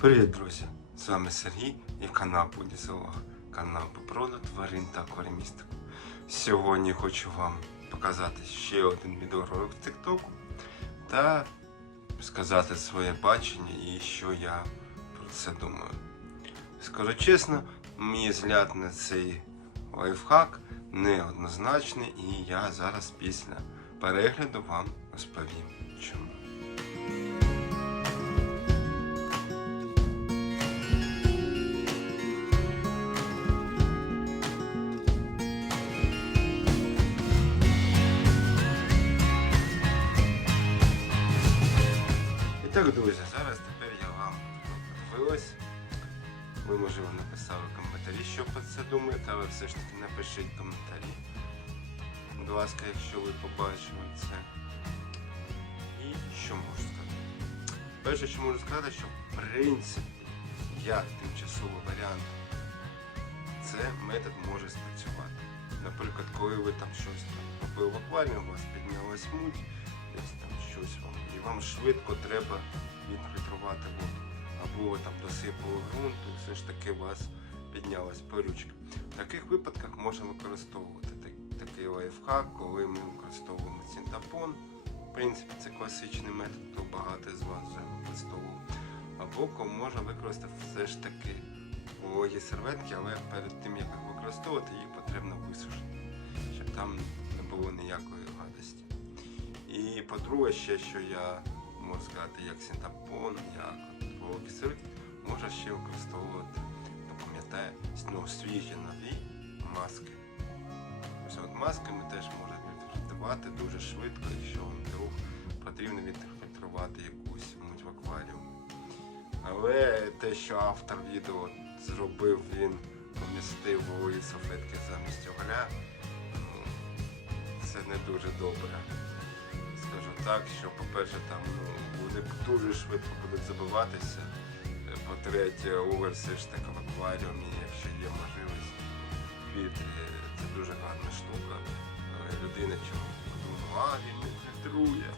Привіт, друзі! З вами Сергій і канал Будізолог, канал по продажу тварин та акваріумістику. Сьогодні хочу вам показати ще один відеоролик в TikTok та сказати своє бачення і що я про це думаю. Скажу чесно, мій взгляд на цей лайфхак неоднозначний, і я зараз після перегляду вам розповім зараз тепер я вам подивилась. Ви, можливо, написали коментарі, що про це думаєте, але все ж таки напишіть коментарі. Будь ласка, якщо ви побачили це. І що можу сказати? Перше, що можу сказати, що в принципі як тимчасовий варіант, це метод може спрацювати. Наприклад, коли ви там щось там робили в акваріумі, у вас піднялась муть, щось вам, і вам швидко треба відфільтрувати воду. Або там досипали ґрунт, і все ж таки у вас піднялась пилючка. В таких випадках можна використовувати такий лайфхак, коли ми використовуємо синтапон. В принципі, це класичний метод, то багато з вас вже використовував. Або можна використати все ж таки вологі серветки, але перед тим як їх використовувати, їх І по-друге, ще що я можу сказати, як синтапон, як серветки, можна ще використовувати, пам'ятає, ну, свіжі нові маски. Ось от маски ми теж можемо відфільтрувати дуже швидко, якщо вам вдруг потрібно відфільтрувати якусь муть в акваріумі. Але те, що автор відео зробив, він помістив вологі салфетки замість угля, ну, це не дуже добре. Скажу так, що по-перше, там ну, вони дуже швидко будуть забиватися. Е, По-третє, таки в акваріумі, якщо є можливість в це дуже гарна штука. Людина чому думає, а він не фільтрує,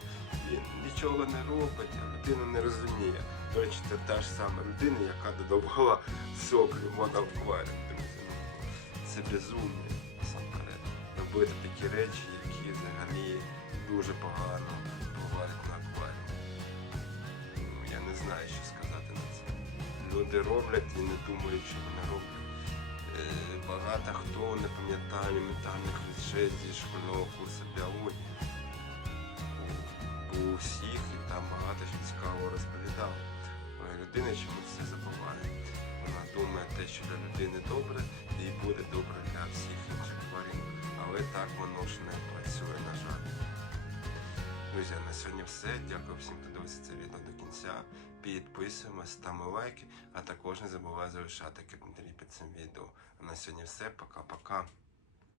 він нічого не робить, людина не розуміє. До речі, це та ж сама людина, яка додавала сок вода в акваріум. Ну, це безумно. Робити такі речі, які взагалі дуже погано впливають на акваріум. Ну, я не знаю, що сказати на це. Люди роблять і не думають, що вони роблять. Е, Багато хто не пам'ятає елементарних речей зі шкільного курсу біології. У- всіх і там багато що цікавого розповідав. Людина чомусь все забуває. Думає те, що для людини добре, і буде добре для всіх інших тварин. Але так воно ж не працює, на жаль. Друзі, на сьогодні все. Дякую всім, хто дивився це відео до кінця. Підписуємось, ставимо лайки, а також не забувай залишати коментарі під цим відео. А на сьогодні все. Пока-пока.